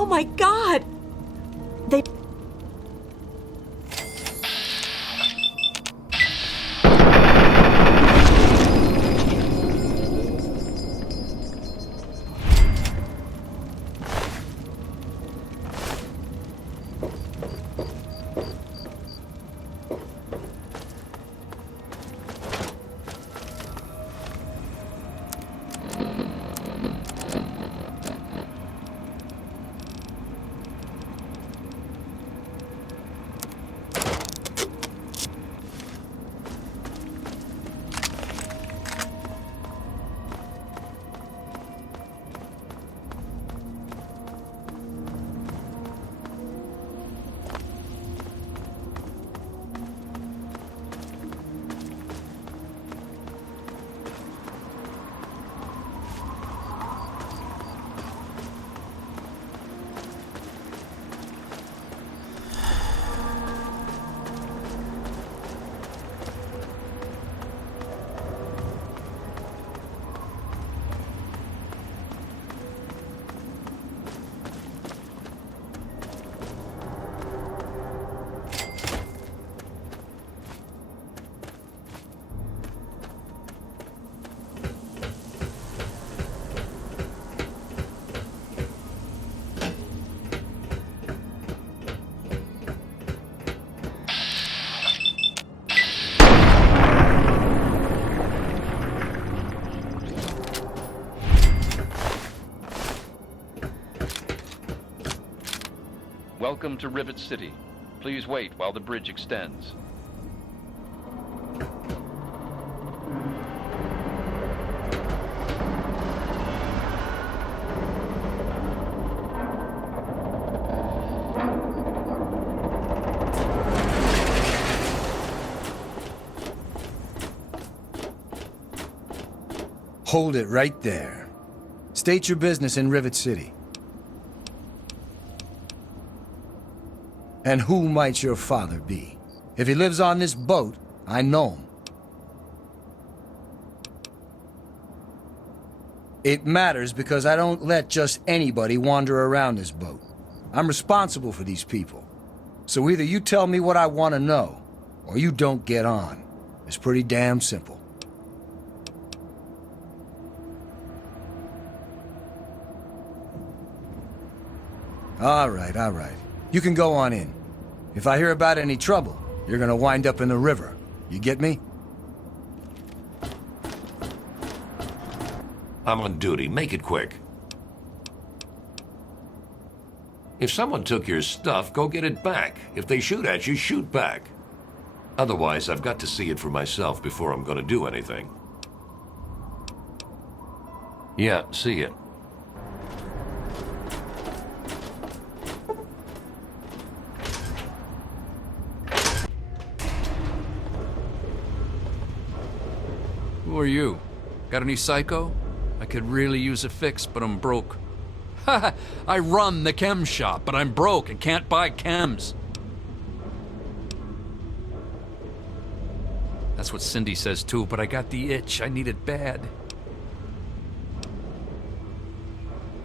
Oh my God! They... Welcome to Rivet City. Please wait while the bridge extends. Hold it right there. State your business in Rivet City. And who might your father be? If he lives on this boat, I know him. It matters because I don't let just anybody wander around this boat. I'm responsible for these people. So either you tell me what I want to know, or you don't get on. It's pretty damn simple. All right. You can go on in. If I hear about any trouble, you're gonna wind up in the river. You get me? I'm on duty. Make it quick. If someone took your stuff, go get it back. If they shoot at you, shoot back. Otherwise, I've got to see it for myself before I'm gonna do anything. Yeah, see ya. Who are you? Got any psycho? I could really use a fix, but I'm broke. Ha! I run the chem shop, but I'm broke and can't buy chems. That's what Cindy says too, but I got the itch. I need it bad.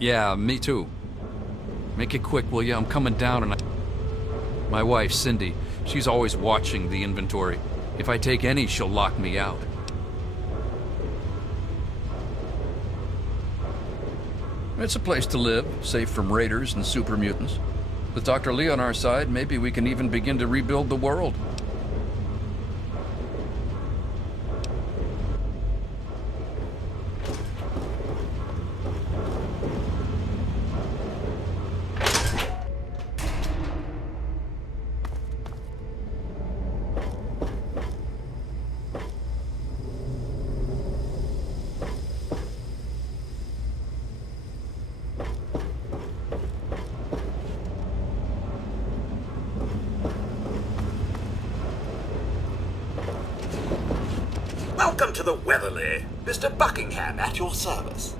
Yeah, me too. Make it quick, will ya? I'm coming down and My wife, Cindy, she's always watching the inventory. If I take any, she'll lock me out. It's a place to live, safe from raiders and super mutants. With Dr. Lee on our side, maybe we can even begin to rebuild the world. Welcome to the Weatherly. Mr. Buckingham at your service.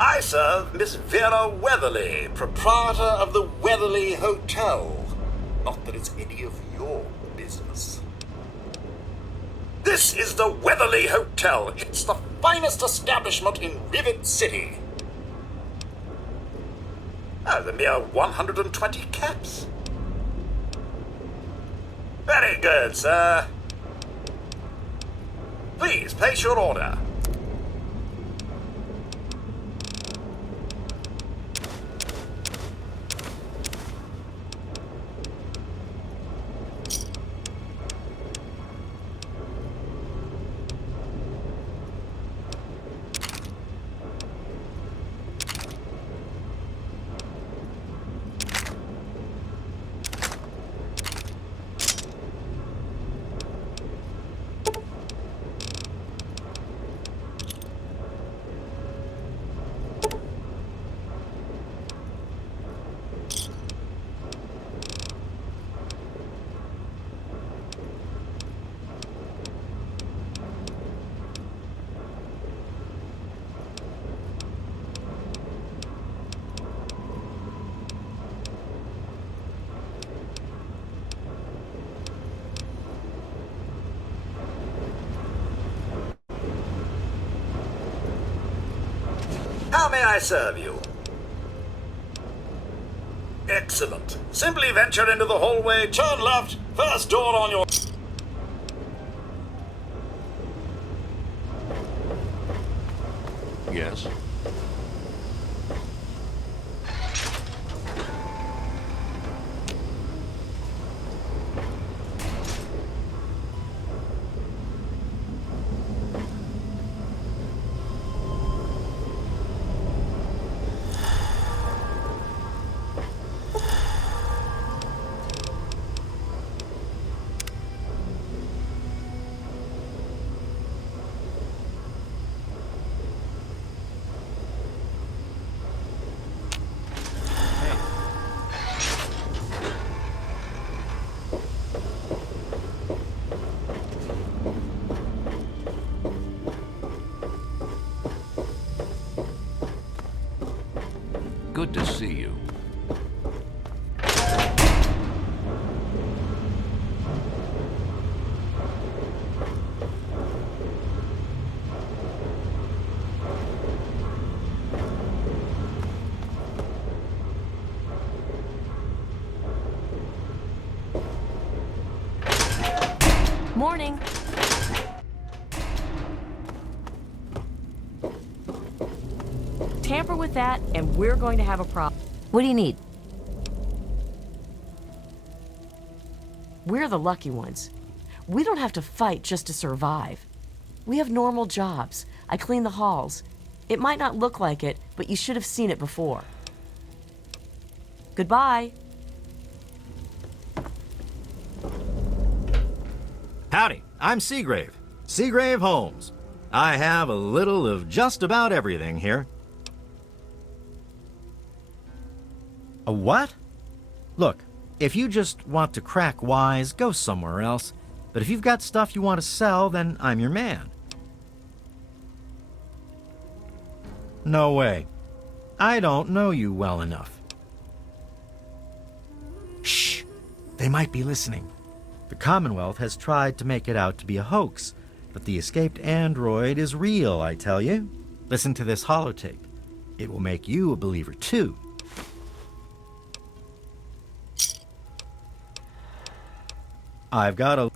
I serve Miss Vera Weatherly, proprietor of the Weatherly Hotel. Not that it's any of your business. This is the Weatherly Hotel. It's the finest establishment in Rivet City. Oh, the mere 120 caps. Very good, sir. Please place your order. How may I serve you? Excellent. Simply venture into the hallway, turn left, first door on your... Yes? Good to see you. Morning. Tamper with that, and we're going to have a problem. What do you need? We're the lucky ones. We don't have to fight just to survive. We have normal jobs. I clean the halls. It might not look like it, but you should have seen it before. Goodbye. Howdy, I'm Seagrave. Seagrave Holmes. I have a little of just about everything here. A what? Look, if you just want to crack wise, go somewhere else. But if you've got stuff you want to sell, then I'm your man. No way. I don't know you well enough. Shh! They might be listening. The Commonwealth has tried to make it out to be a hoax, but the escaped android is real, I tell you. Listen to this holotape. It will make you a believer, too. I've got a...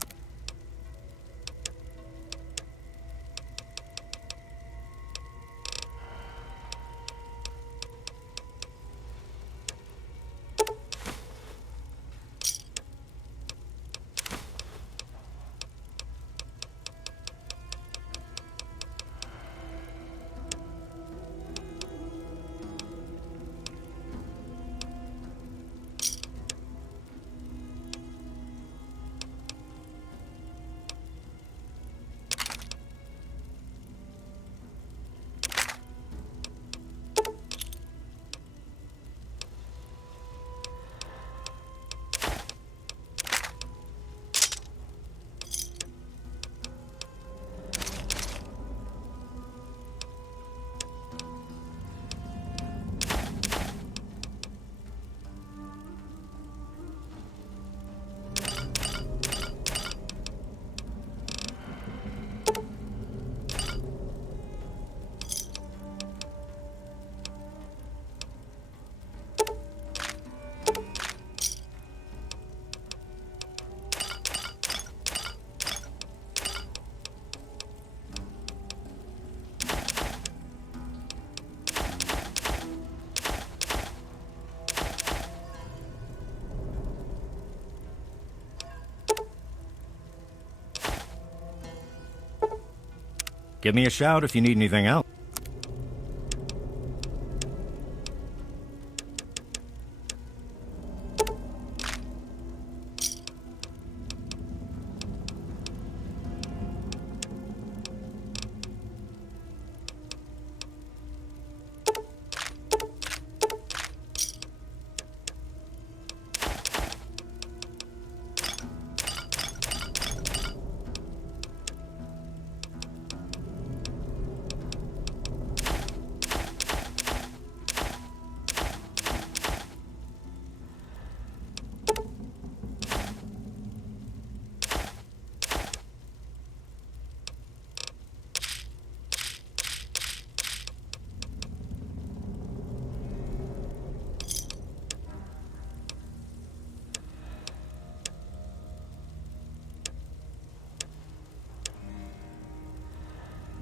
Give me a shout if you need anything else.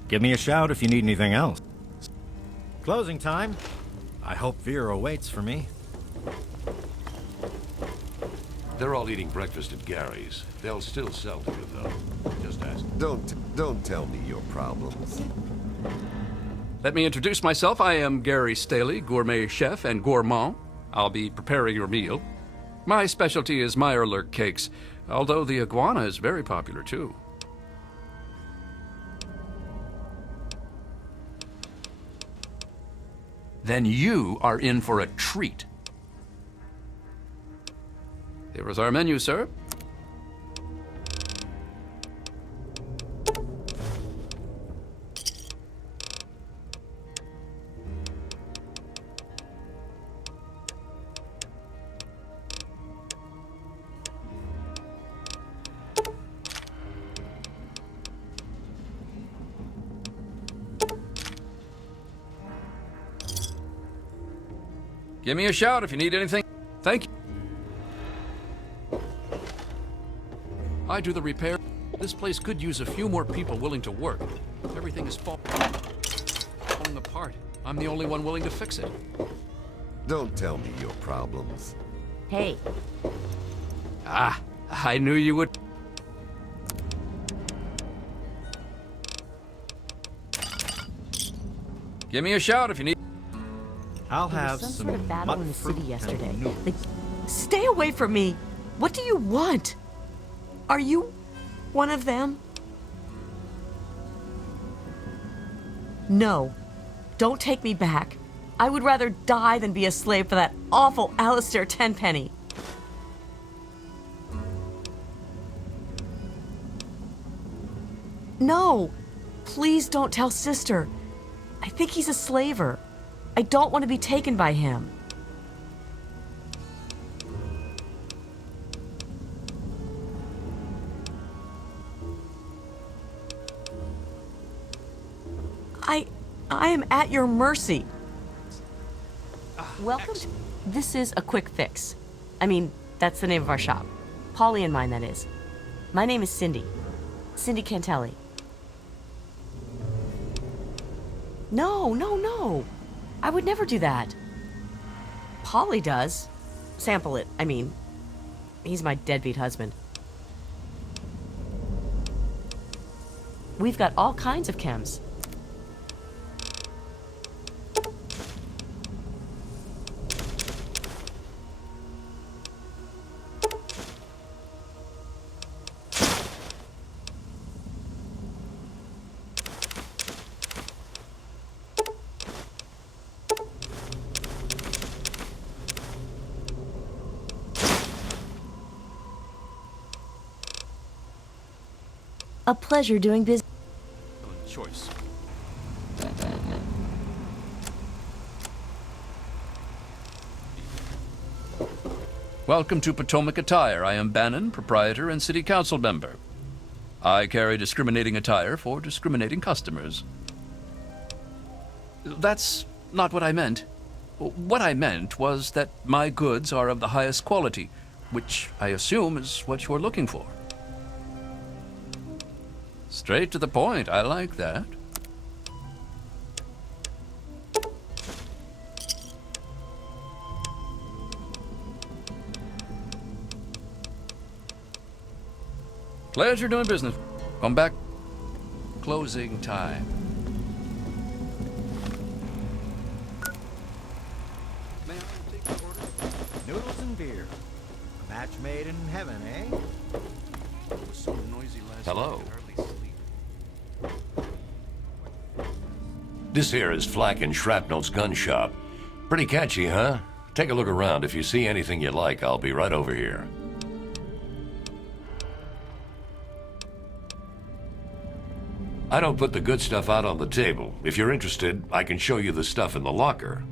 Give me a shout if you need anything else. Closing time. I hope Vera waits for me. They're all eating breakfast at Gary's. They'll still sell to you, though. Just ask. Don't tell me your problems. Let me introduce myself. I am Gary Staley, gourmet chef and gourmand. I'll be preparing your meal. My specialty is Meyerlurk cakes, although the iguana is very popular, too. Then you are in for a treat. Here is our menu, sir. Give me a shout if you need anything. Thank you. I do the repair. This place could use a few more people willing to work. Everything is falling apart. I'm the only one willing to fix it. Don't tell me your problems. Hey, Ah, I knew you would. Give me a shout if you need. I'll there have was some some sort of battle in mutton the fruit city yesterday. and noodles. Stay away from me! What do you want? Are you one of them? No. Don't take me back. I would rather die than be a slave for that awful Alistair Tenpenny. No. Please don't tell Sister. I think he's a slaver. I don't want to be taken by him. I am at your mercy. welcome to... This is a quick fix. I mean, that's the name of our shop. Polly and mine, that is. My name is Cindy. Cindy Cantelli. No, no, no. I would never do that. Polly does. Sample it, I mean. He's my deadbeat husband. We've got all kinds of chems. A pleasure doing business. Choice. Welcome to Potomac Attire. I am Bannon, proprietor and city council member. I carry discriminating attire for discriminating customers. That's not what I meant. What I meant was that my goods are of the highest quality, which I assume is what you're looking for. Straight to the point. I like that. Pleasure doing business. Come back. Closing time. May I take your order? Noodles and beer. A match made in heaven, eh? It was so noisy last Hello. night, I could hardly sleep. This here is Flack and Shrapnel's gun shop. Pretty catchy, huh? Take a look around. If you see anything you like, I'll be right over here. I don't put the good stuff out on the table. If you're interested, I can show you the stuff in the locker.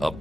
Up.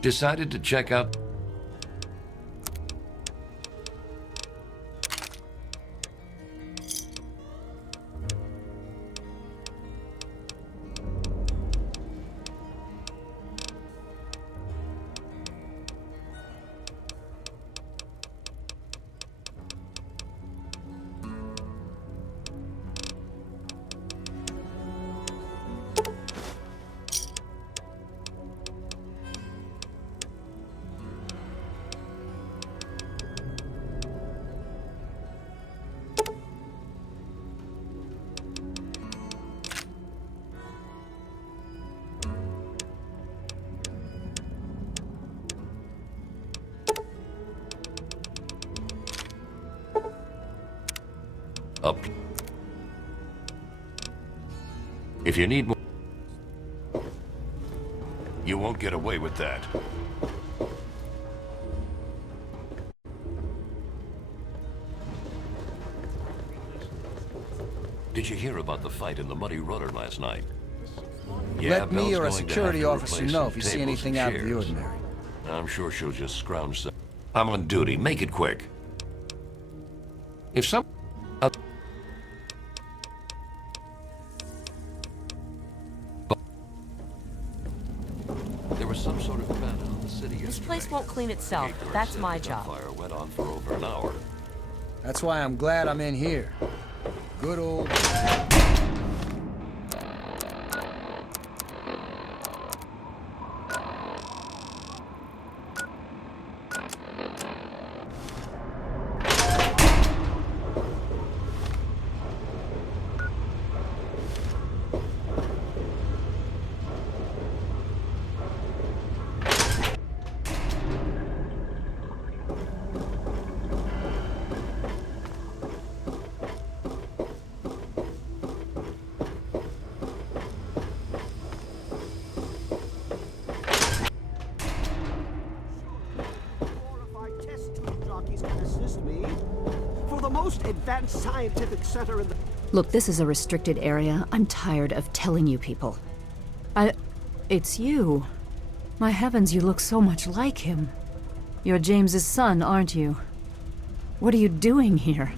Decided to check out... up. If you need more... You won't get away with that. Did you hear about the fight in the Muddy Rudder last night? Yeah, Let me Belle's or a going to have security to officer replace know some if you see tables anything and out of the chairs. ordinary. I'm sure she'll just scrounge some... I'm on duty. Make it quick. If some... There was some sort of battle in the city This yesterday. place won't clean itself. Gateway That's said my the job. Fire went on for over an hour. That's why I'm glad I'm in here. Good old... For the most advanced scientific center in the... Look, this is a restricted area. I'm tired of telling you people. It's you. My heavens, you look so much like him. You're James's son, aren't you? What are you doing here?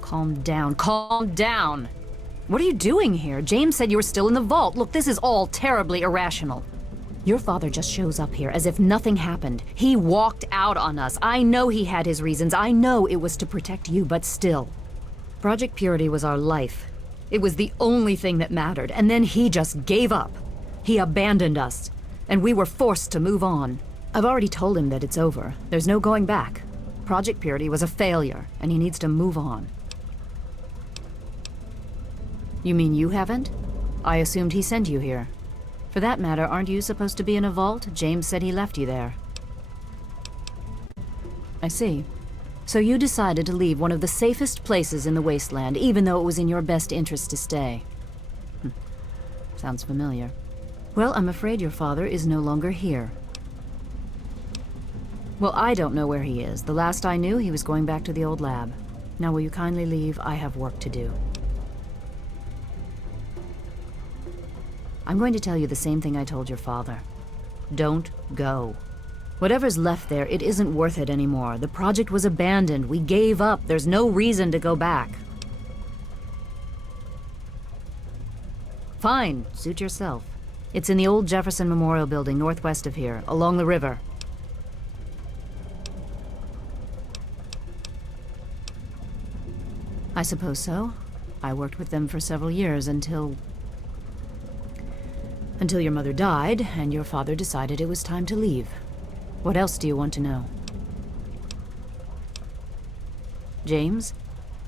Calm down, calm down! What are you doing here? James said you were still in the vault. Look, this is all terribly irrational. Your father just shows up here as if nothing happened. He walked out on us. I know he had his reasons. I know it was to protect you, but still. Project Purity was our life. It was the only thing that mattered, and then he just gave up. He abandoned us, and we were forced to move on. I've already told him that it's over. There's no going back. Project Purity was a failure, and he needs to move on. You mean you haven't? I assumed he sent you here. For that matter, aren't you supposed to be in a vault? James said he left you there. I see. So you decided to leave one of the safest places in the wasteland, even though it was in your best interest to stay. Sounds familiar. Well, I'm afraid your father is no longer here. Well, I don't know where he is. The last I knew, he was going back to the old lab. Now will you kindly leave? I have work to do. I'm going to tell you the same thing I told your father. Don't go. Whatever's left there, it isn't worth it anymore. The project was abandoned. We gave up. There's no reason to go back. Fine. Suit yourself. It's in the old Jefferson Memorial Building northwest of here, along the river. I suppose so. I worked with them for several years until your mother died, and your father decided it was time to leave. What else do you want to know? James?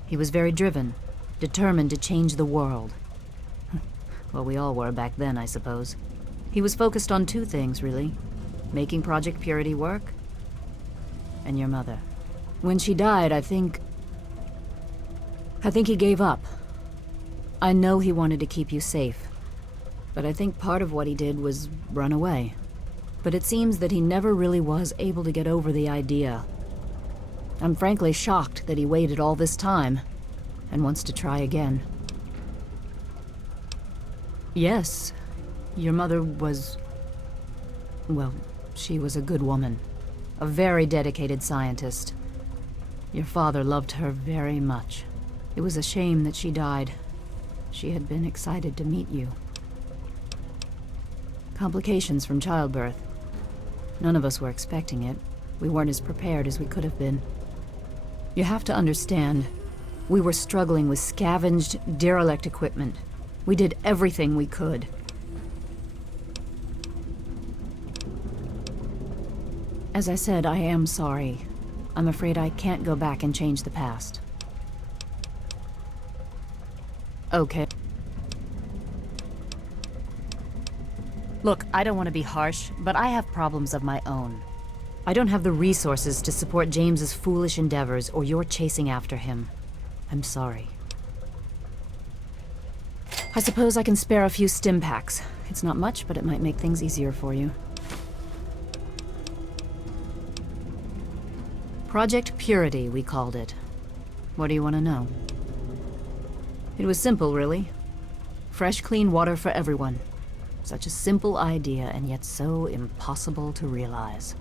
He was very driven, determined to change the world. Well, we all were back then, I suppose. He was focused on two things, really. Making Project Purity work, and your mother. When she died, I think he gave up. I know he wanted to keep you safe. But I think part of what he did was run away. But it seems that he never really was able to get over the idea. I'm frankly shocked that he waited all this time and wants to try again. Yes, your mother was Well, she was a good woman. A very dedicated scientist. Your father loved her very much. It was a shame that she died. She had been excited to meet you. Complications from childbirth. None of us were expecting it. We weren't as prepared as we could have been. You have to understand, we were struggling with scavenged, derelict equipment. We did everything we could. As I said, I am sorry. I'm afraid I can't go back and change the past. Okay. Look, I don't want to be harsh, but I have problems of my own. I don't have the resources to support James's foolish endeavors, or your chasing after him. I'm sorry. I suppose I can spare a few stim packs. It's not much, but it might make things easier for you. Project Purity, we called it. What do you want to know? It was simple, really. Fresh, clean water for everyone. Such a simple idea, and yet so impossible to realize.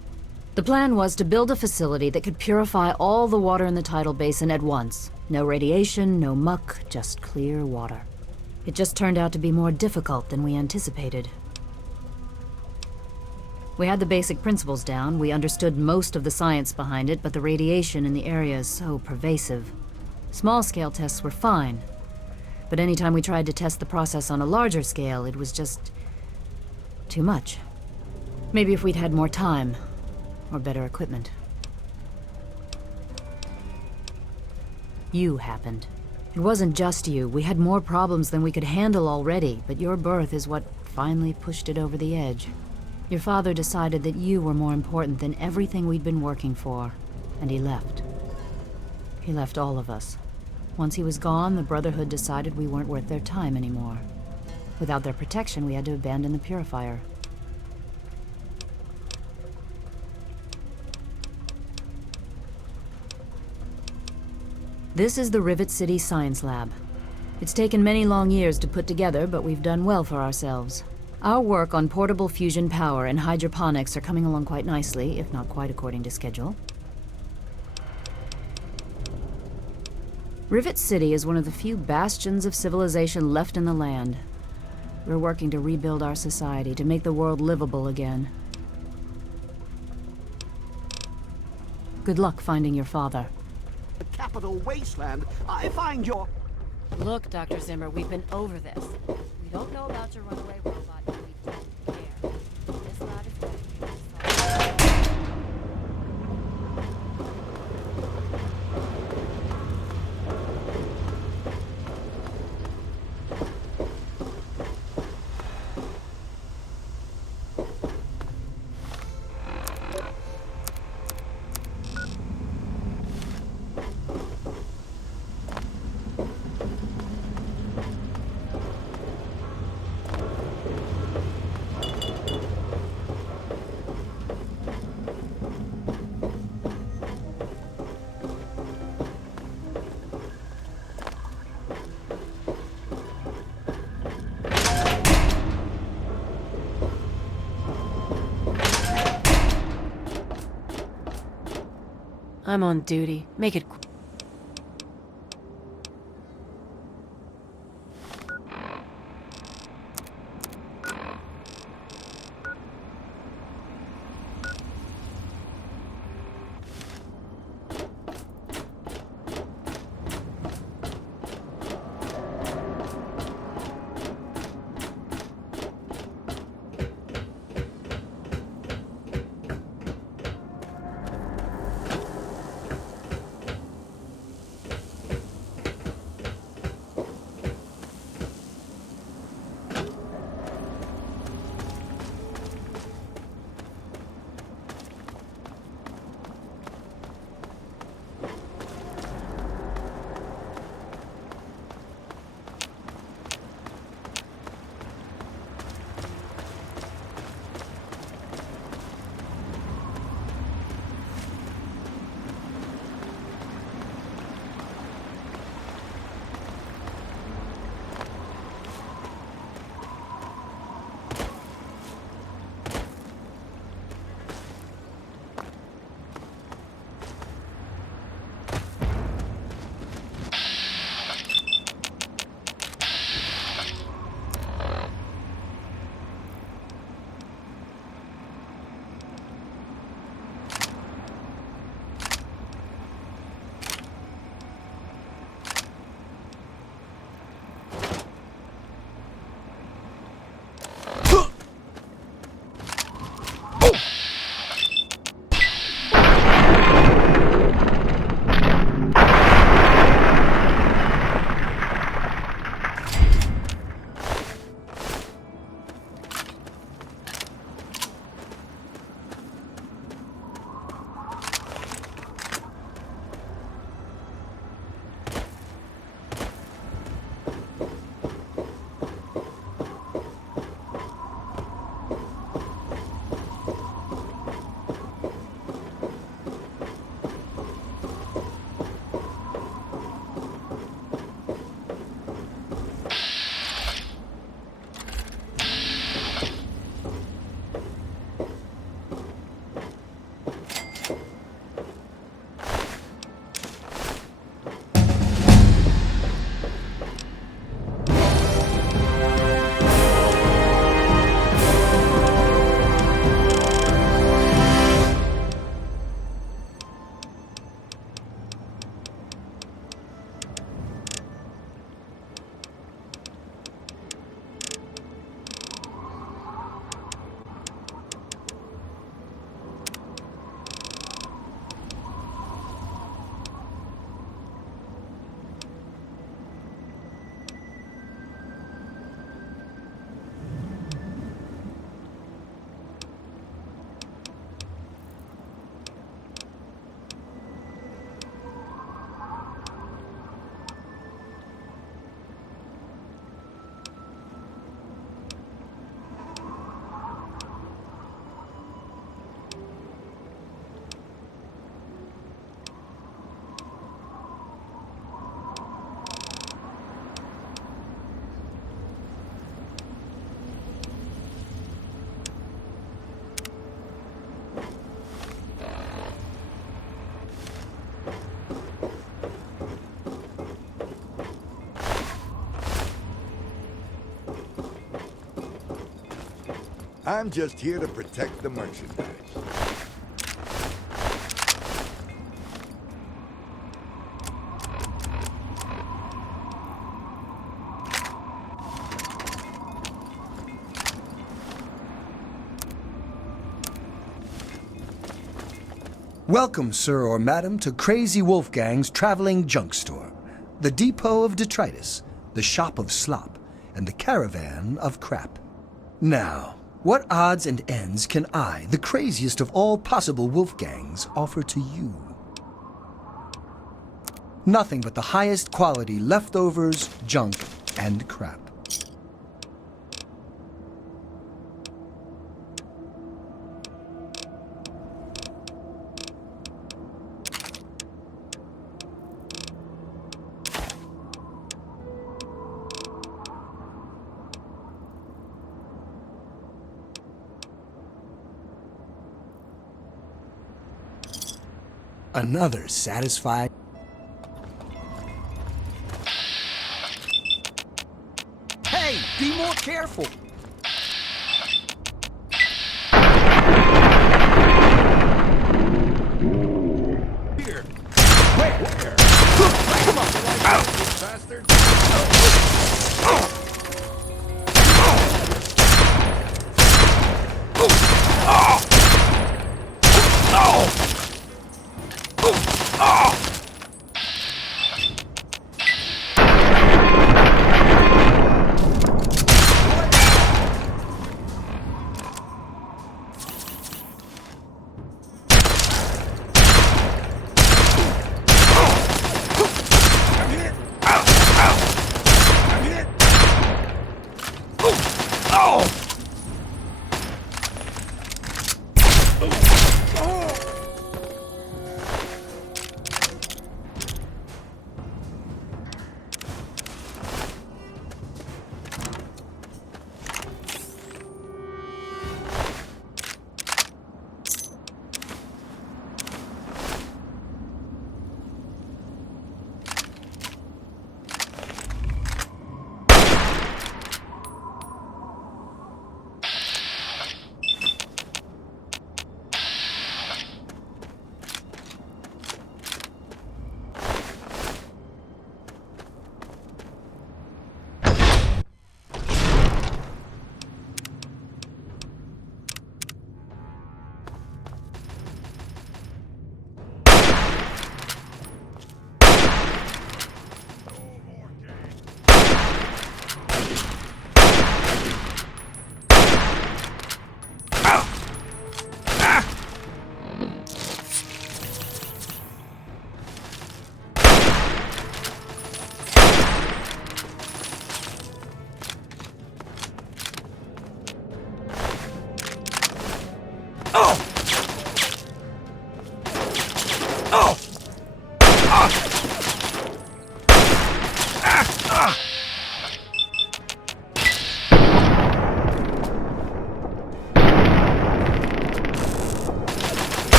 The plan was to build a facility that could purify all the water in the tidal basin at once. No radiation, no muck, just clear water. It just turned out to be more difficult than we anticipated. We had the basic principles down, we understood most of the science behind it, but the radiation in the area is so pervasive. Small-scale tests were fine, but anytime we tried to test the process on a larger scale, it was just too much. Maybe if we'd had more time, or better equipment. You happened. It wasn't just you. We had more problems than we could handle already, but your birth is what finally pushed it over the edge. Your father decided that you were more important than everything we'd been working for, and he left. He left all of us. Once he was gone, the Brotherhood decided we weren't worth their time anymore. Without their protection, we had to abandon the Purifier. This is the Rivet City Science Lab. It's taken many long years to put together, but we've done well for ourselves. Our work on portable fusion power and hydroponics are coming along quite nicely, if not quite according to schedule. Rivet City is one of the few bastions of civilization left in the land. We're working to rebuild our society, to make the world livable again. Good luck finding your father. The capital wasteland. I find your... Look, Dr. Zimmer, we've been over this. We don't know about your runaway robot, and we don't care. This lab is ready for this. I'm on duty. Make it quick. I'm just here to protect the merchandise. Welcome, sir or madam, to Crazy Wolfgang's traveling junk store, the depot of detritus, the shop of slop, and the caravan of crap. Now, what odds and ends can I, the craziest of all possible Wolfgangs, offer to you? Nothing but the highest quality leftovers, junk, and crap. Another satisfied. Hey, be more careful. Here. Where? Come on, bastard.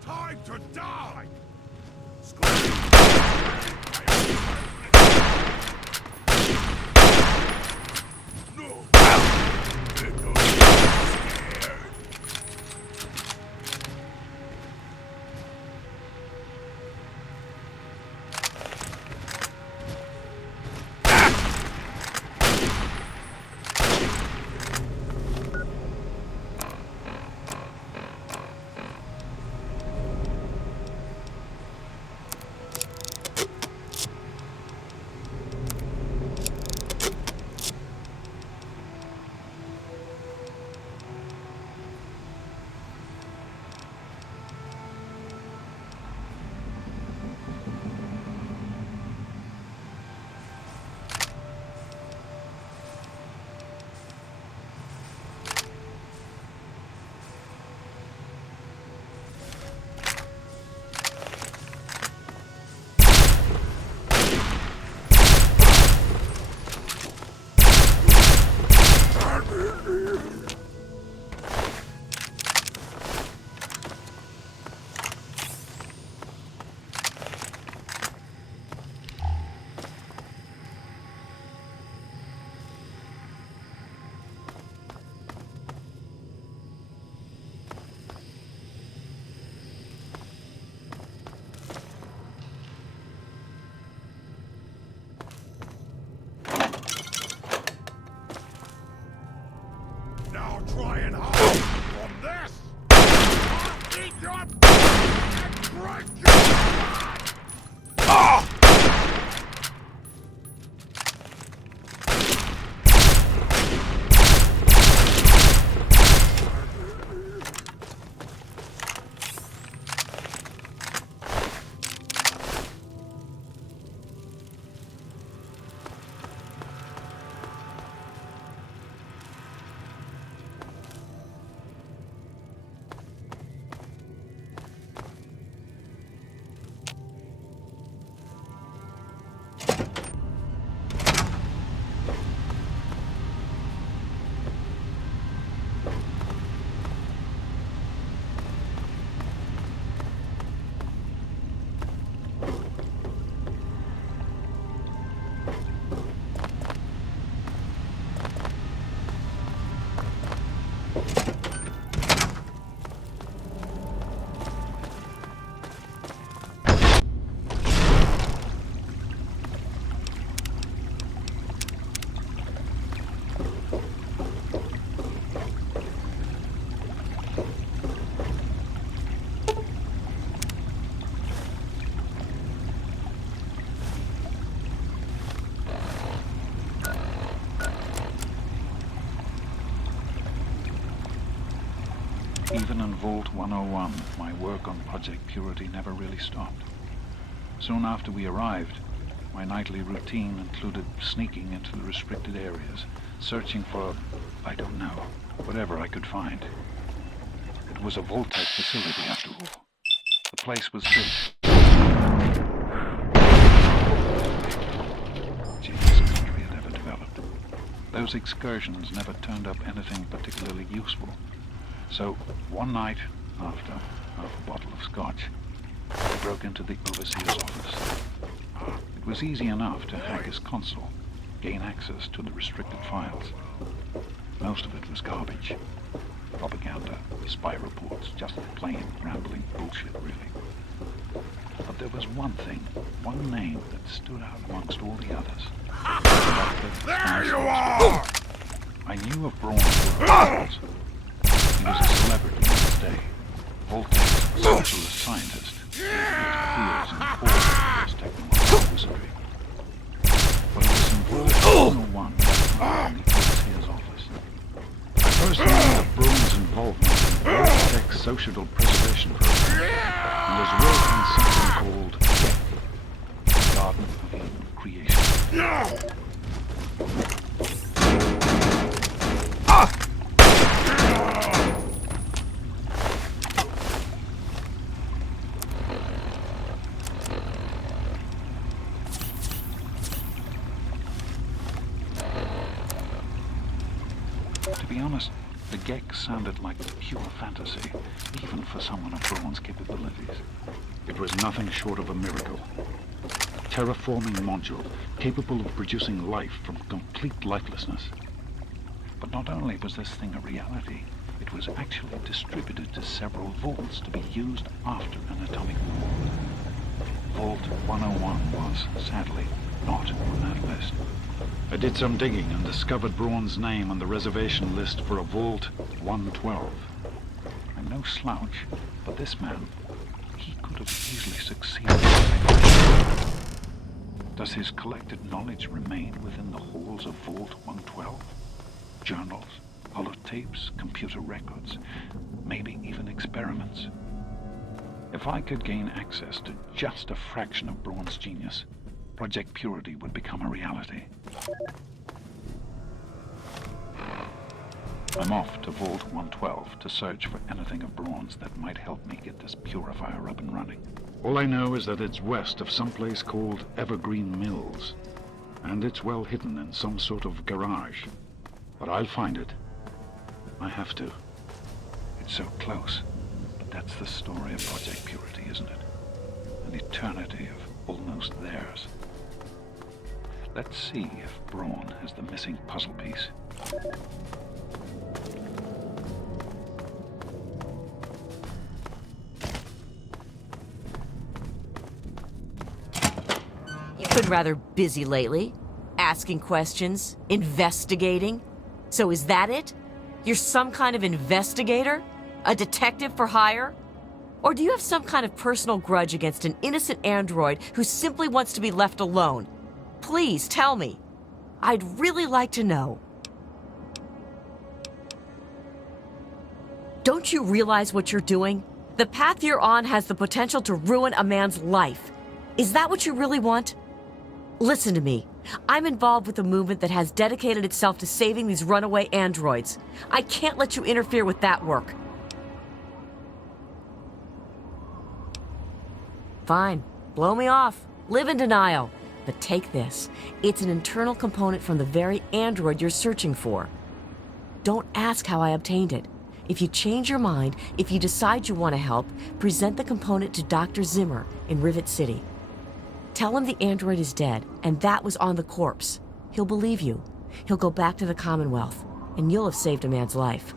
Time to die! No! Even in Vault 101, my work on Project Purity never really stopped. Soon after we arrived, my nightly routine included sneaking into the restricted areas, searching for, I don't know, whatever I could find. It was a Vault-type facility, after all. The place was built. Genius country had ever developed. Those excursions never turned up anything particularly useful. So, one night, after half a bottle of scotch, I broke into the overseer's office. It was easy enough to hack his console, gain access to the restricted files. Most of it was garbage. Propaganda, spy reports, just plain rambling bullshit, really. But there was one thing, one name that stood out amongst all the others. There you are! I knew of Braun's reports. He was a celebrity in his day. Voltaire's socialist scientist. His peers and forerunners his technological wizardry. But it was in Vault 101 in the overseer's office. I first learned of Braun's involvement in Voltaire's social preservation program and his work on something called the Garden of Eden creation. To be honest, the Gek sounded like pure fantasy, even for someone of Braun's capabilities. It was nothing short of a miracle. A terraforming module capable of producing life from complete lifelessness. But not only was this thing a reality, it was actually distributed to several vaults to be used after an atomic war. Vault 101 was, sadly, not on that list. I did some digging and discovered Braun's name on the reservation list for a Vault 112. I'm no slouch, but this man, he could have easily succeeded. Does his collected knowledge remain within the halls of Vault 112? Journals, holotapes, computer records, maybe even experiments. If I could gain access to just a fraction of Braun's genius, Project Purity would become a reality. I'm off to Vault 112 to search for anything of Braun's that might help me get this purifier up and running. All I know is that it's west of some place called Evergreen Mills, and it's well hidden in some sort of garage. But I'll find it. I have to. It's so close, but that's the story of Project Purity, isn't it? An eternity of almost theirs. Let's see if Braun has the missing puzzle piece. You've been rather busy lately, asking questions, investigating. So is that it? You're some kind of investigator? A detective for hire? Or do you have some kind of personal grudge against an innocent android who simply wants to be left alone? Please tell me. I'd really like to know. Don't you realize what you're doing? The path you're on has the potential to ruin a man's life. Is that what you really want? Listen to me. I'm involved with a movement that has dedicated itself to saving these runaway androids. I can't let you interfere with that work. Fine. Blow me off. Live in denial. But take this. It's an internal component from the very android you're searching for. Don't ask how I obtained it. If you change your mind, if you decide you want to help, present the component to Dr. Zimmer in Rivet City. Tell him the android is dead, and that was on the corpse. He'll believe you. He'll go back to the Commonwealth, and you'll have saved a man's life.